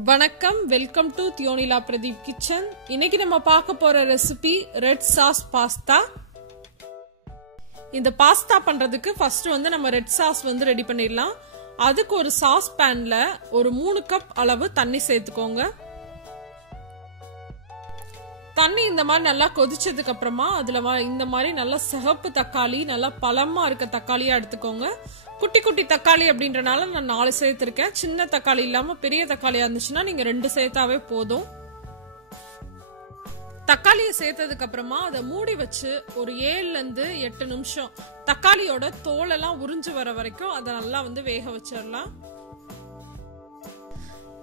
வணக்கம், welcome to Theonila Pradeep kitchen. இன்னைக்கு நம்ம பார்க்க போற ரெசிபி ரெட் சாஸ் பாஸ்தா. இந்த பாஸ்தா பண்றதுக்கு ஃபர்ஸ்ட் நம்ம ரெட் சாஸ் ரெடி பண்ணிடலாம். அதுக்கு ஒரு சாஸ் பேன்ல ஒரு 3 கப் அளவு தண்ணி சேர்த்துக்கோங்க. தண்ணி இந்த மாதிரி நல்லா கொதிச்சதுக்கு அப்புறமா அதுல இந்த மாதிரி நல்லா சிகப்பு தக்காளி, நல்லா பழமா இருக்க தக்காளியா எடுத்துக்கோங்க. குட்டி குட்டி தக்காளி அப்படின்றனால நான் 4 சேர்த்திருக்கேன். சின்ன தக்காளி இல்லாம பெரிய தக்காளியா இருந்துச்சுன்னா நீங்க 2 சேர்த்தாவே போதும். தக்காளியை சேர்த்ததுக்கு அப்புறமா அதை மூடி வச்சு ஒரு 7 இருந்து 8 நிமிஷம் தக்காளியோட தோலெல்லாம் உறிஞ்சு வர வரைக்கும் அதை நல்லா வேக வச்சிடலாம்.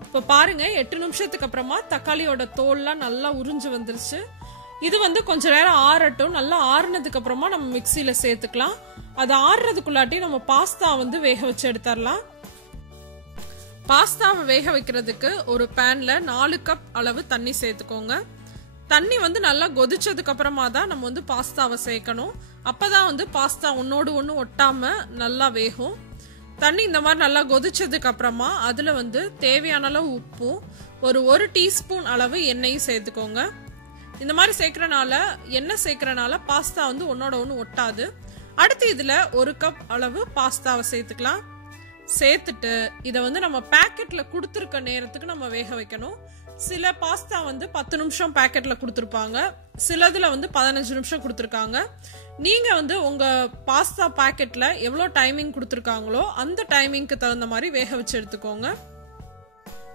இப்ப பாருங்க, 8 நிமிஷத்துக்கு அப்புறமா தக்காளியோட தோல்லாம் நல்லா உறிஞ்சு வந்துருச்சு. இது கொஞ்ச நேரம் ஆறட்டும். நல்லா ஆறுனதுக்கு அப்புறமா நம்ம மிக்சியில சேர்த்துக்கலாம். அது ஆறுறதுக்குள்ளாட்டி நம்ம பாஸ்தா வேக வச்சு எடுத்துடலாம். பாஸ்தாவை வேக வைக்கிறதுக்கு ஒரு பேன்ல 4 கப் அளவு தண்ணி சேர்த்துக்கோங்க. தண்ணி நல்லா கொதிச்சதுக்கு அப்புறமா தான் நம்ம பாஸ்தாவை சேர்க்கணும். அப்பதான் பாஸ்தா ஒன்னோடு ஒண்ணு ஒட்டாம நல்லா வேகும். தண்ணி இந்த மாதிரி நல்லா கொதிச்சதுக்கு அப்புறமா அதுல தேவையான அளவு உப்பும் ஒரு டீஸ்பூன் அளவு எண்ணெயும் சேர்த்துக்கோங்க. இந்த மாதிரி சேர்க்கறனால எண்ணெய் சேர்க்கறனால பாஸ்தா ஒன்னோட ஒண்ணு ஒட்டாது. அடுத்து இதுல 1 கப் அளவு பாஸ்தாவை சேர்த்துக்கலாம். சேர்த்துட்டு இதை நம்ம பேக்கெட்ல கொடுத்துருக்க நேரத்துக்கு நம்ம வேக வைக்கணும். சில பாஸ்தா 10 நிமிஷம் பேக்கெட்ல கொடுத்துருப்பாங்க, சிலதுல 15 நிமிஷம் கொடுத்துருக்காங்க. நீங்க உங்க பாஸ்தா பேக்கெட்ல எவ்வளவு டைமிங் கொடுத்துருக்காங்களோ அந்த டைமிங்க்கு தகுந்த மாதிரி வேக வச்சு எடுத்துக்கோங்க.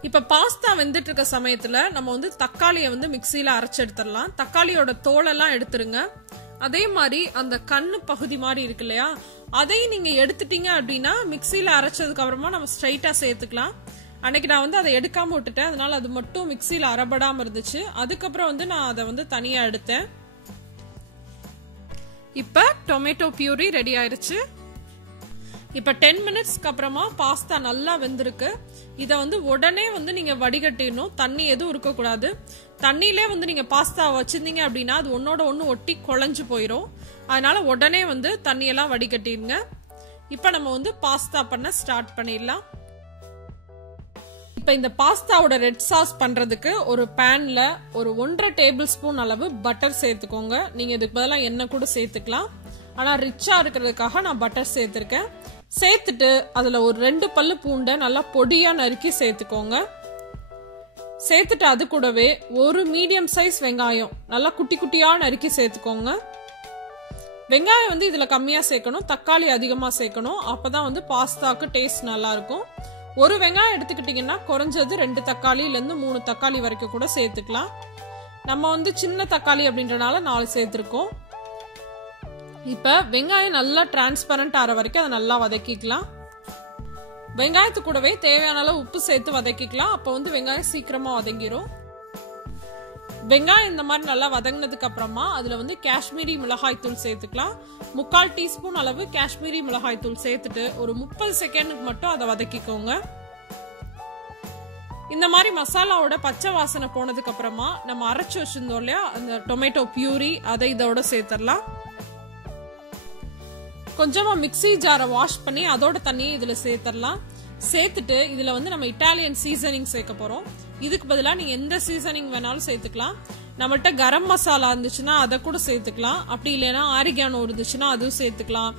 இப்ப பாஸ்தா வெந்துட்டு இருக்க சமயத்துல நம்ம தக்காளியை மிக்சியில அரைச்சு எடுத்துடலாம். தக்காளியோட தோலெல்லாம் எடுத்துருங்க. அதே மாதிரி அந்த கண்ணு பகுதி மாதிரி இருக்கு இல்லையா, அதையும் நீங்க எடுத்துட்டீங்க அப்படின்னா மிக்சியில அரைச்சதுக்கு அப்புறமா நம்ம ஸ்ட்ரைட்டா சேர்த்துக்கலாம். அன்னைக்கு நான் அதை எடுக்காம விட்டுட்டேன், அதனால அது மட்டும் மிக்சியில அரைபடாம இருந்துச்சு. அதுக்கப்புறம் நான் அதை தனியா எடுத்தேன். இப்ப டொமேட்டோ பியூரி ரெடி ஆயிருச்சு. இப்ப 10 மினிட்ஸ்க்கு அப்புறமா பாஸ்தா நல்லா வெந்திருக்கு. இத உடனே நீங்க வடிகட்டிடணும். தண்ணி எதுவும் இருக்க கூடாது. தண்ணியிலே நீங்க பாஸ்தா வச்சிருந்தீங்க அப்படின்னா அது ஒன்னோட ஒண்ணு ஒட்டி குழஞ்சு போயிரும். அதனால உடனே தண்ணியெல்லாம் வடிகட்டிடுங்க. இப்ப நம்ம பாஸ்தா பண்ண ஸ்டார்ட் பண்ணிடலாம். இப்ப இந்த பாஸ்தாவோட ரெட் சாஸ் பண்றதுக்கு ஒரு பேன்ல ஒரு 1.5 டேபிள் ஸ்பூன் அளவு பட்டர் சேர்த்துக்கோங்க. நீங்க இதுக்கு பதிலா எண்ணெய் கூட சேர்த்துக்கலாம். ஆனா ரிச்சா இருக்கிறதுக்காக நான் பட்டர் சேர்த்திருக்கேன். சேர்த்துட்டு அதுல ஒரு 2 பல்லு பூண்டை நல்லா பொடியா நறுக்கி சேர்த்துக்கோங்க. சேர்த்துட்டு அது கூடவே ஒரு மீடியம் சைஸ் வெங்காயம் நல்லா குட்டி குட்டியா நறுக்கி சேர்த்துக்கோங்க. வெங்காயம் இதுல கம்மியா சேர்க்கணும், தக்காளி அதிகமா சேர்க்கணும். அப்பதான் பாஸ்தாக்கு டேஸ்ட் நல்லா இருக்கும். ஒரு வெங்காயம் எடுத்துக்கிட்டீங்கன்னா குறைஞ்சது 2 தக்காளில இருந்து 3 தக்காளி வரைக்கும் கூட சேர்த்துக்கலாம். நம்ம சின்ன தக்காளி அப்படின்றனால 4 சேர்த்திருக்கோம். இப்ப வெங்காயம் நல்லா டிரான்ஸ்பரண்ட் ஆற வரைக்கும் அதை நல்லா வதக்கிக்கலாம். வெங்காயத்து கூடவே தேவையான அளவு உப்பு சேர்த்து வதக்கிக்கலாம். அப்ப வெங்காயம் சீக்கிரமா வதங்கிரும். வெங்காயம் இந்த மாதிரி நல்லா வதங்கினதுக்கு அப்புறமா அதுல காஷ்மீரி மிளகாய் தூள் சேர்த்துக்கலாம். 3/4 டீஸ்பூன் அளவு காஷ்மீரி மிளகாய் தூள் சேர்த்துட்டு ஒரு 30 செகண்டுக்கு மட்டும் அதை வதக்கிக்கோங்க. இந்த மாதிரி மசாலாவோட பச்சை வாசனை போனதுக்கு அப்புறமா நம்ம அரைச்சு வச்சிருந்தோம் இல்லையா அந்த டொமேட்டோ பியூரி, அதை இதோட சேர்த்துடலாம். கொஞ்சமா மிக்ஸி ஜாரை வாஷ் பண்ணி அதோட தண்ணியை இதுல சேர்த்துடலாம். சேர்த்துட்டு இதுல நம்ம இட்டாலியன் சீசனிங் சேர்க்க போறோம். இதுக்கு பதிலா நீங்க எந்த சீசனிங் வேணாலும் சேர்த்துக்கலாம். நம்மகிட்ட கரம் மசாலா இருந்துச்சுன்னா அதை கூட சேர்த்துக்கலாம். அப்படி இல்லைன்னா ஆரிகானோ இருந்துச்சுன்னா அதுவும் சேர்த்துக்கலாம்.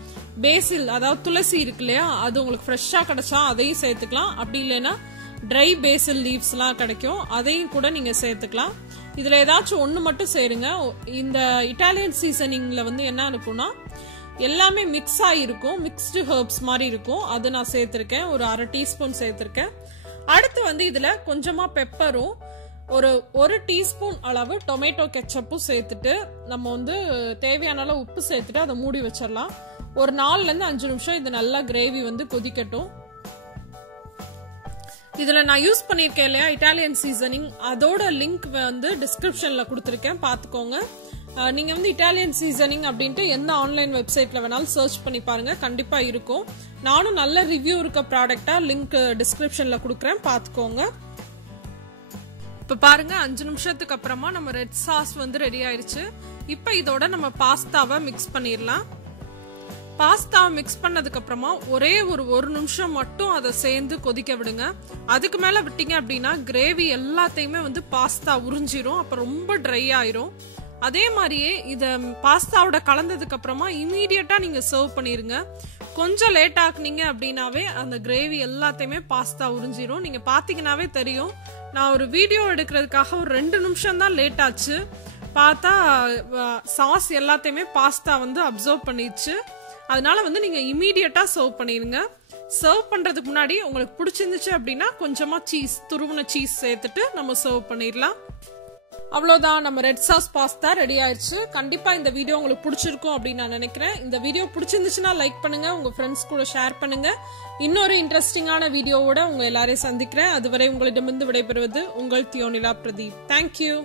பேசில், அதாவது துளசி இருக்கு இல்லையா, அது உங்களுக்கு ஃப்ரெஷ்ஷா கிடைச்சா அதையும் சேர்த்துக்கலாம். அப்படி இல்லைன்னா ட்ரை பேசில் லீவ்ஸ் எல்லாம் கிடைக்கும், அதையும் கூட நீங்க சேர்த்துக்கலாம். இதுல ஏதாச்சும் ஒண்ணு மட்டும் சேருங்க. இந்த இட்டாலியன் சீசனிங்ல என்ன இருக்கும்னா எல்லாமே மிக்ஸ் ஆகிருக்கும், மிக்ஸ்டு ஹெர்ப்ஸ் மாதிரி இருக்கும். அது நான் சேர்த்திருக்கேன், ஒரு 1/2 டீஸ்பூன் சேர்த்திருக்கேன். அடுத்து இதுல கொஞ்சமா பெப்பரும் ஒரு டீஸ்பூன் அளவு டொமேட்டோ கெச்சப்பும் சேர்த்துட்டு நம்ம தேவையான அளவு உப்பு சேர்த்துட்டு அதை மூடி வச்சிடலாம். ஒரு 4 இருந்து 5 நிமிஷம் இது நல்லா கிரேவி கொதிக்கட்டும். இதுல நான் யூஸ் பண்ணிருக்கேன் இல்லையா இட்டாலியன் சீசனிங், அதோட லிங்க் டிஸ்கிரிப்ஷன்ல கொடுத்துருக்கேன், பாத்துக்கோங்க. நீங்க இட்டாலியன் சீசனிங் அப்படின்ட்டு எந்த ஆன்லைன் வெப்சைட்ல வேணாலும் சர்ச் பண்ணி பாருங்க, கண்டிப்பா இருக்கும். நானும் நல்ல ரிவ்யூ இருக்க ப்ராடக்டா லிங்க் டிஸ்கிரிப்ஷன்ல கொடுக்குறேன், பாத்துக்கோங்க. இப்ப பாருங்க, 5 நிமிஷத்துக்கு அப்புறமா நம்ம ரெட் சாஸ் ரெடி ஆயிருச்சு. இப்ப இதோட நம்ம பாஸ்தாவை மிக்ஸ் பண்ணிடலாம். பாஸ்தா மிக்ஸ் பண்ணதுக்கு அப்புறமா ஒரே ஒரு நிமிஷம் மட்டும் அதை சேர்ந்து கொதிக்க விடுங்க. அதுக்கு மேல விட்டீங்க அப்படின்னா கிரேவி எல்லாத்தையுமே வந்து பாஸ்தா உறிஞ்சிரும், அப்ப ரொம்ப ட்ரை ஆயிரும். அதே மாதிரியே இத பாஸ்தாவோட கலந்ததுக்கு அப்புறமா இமீடியட்டா நீங்க சர்வ் பண்ணிருங்க. கொஞ்சம் லேட் ஆக்குனீங்க அப்படின்னாவே அந்த கிரேவி எல்லாத்தையுமே பாஸ்தா உறிஞ்சிரும். நீங்க பாத்தீங்கன்னாவே தெரியும். நான் ஒரு வீடியோ எடுக்கிறதுக்காக ஒரு 2 நிமிஷம் தான் லேட் ஆச்சு. பார்த்தா சாஸ் எல்லாத்தையுமே பாஸ்தா வந்து அப்சர்வ் பண்ணிடுச்சு. அதனால வந்து நீங்க இமீடியட்டா சர்வ் பண்ணிருங்க. சர்வ் பண்றதுக்கு முன்னாடி உங்களுக்கு பிடிச்சிருந்துச்சு அப்படின்னா கொஞ்சமா துருவின சீஸ் சேர்த்துட்டு நம்ம சர்வ் பண்ணிடலாம். அவ்வளவுதான், நம்ம ரெட் சாஸ் பாஸ்தா ரெடி ஆயிடுச்சு. கண்டிப்பா இந்த வீடியோ உங்களுக்கு பிடிச்சிருக்கும் அப்படின்னு நான் நினைக்கிறேன். இந்த வீடியோ பிடிச்சிருந்துச்சுன்னா லைக் பண்ணுங்க, உங்க ஃப்ரெண்ட்ஸ் கூட ஷேர் பண்ணுங்க. இன்னொரு இன்ட்ரெஸ்டிங்கான வீடியோவோட உங்க எல்லாரையும் சந்திக்கிறேன். அதுவரை உங்களிடமிருந்து விடைபெறுவது உங்கள் தியோனிலா பிரதீப். தேங்க்யூ.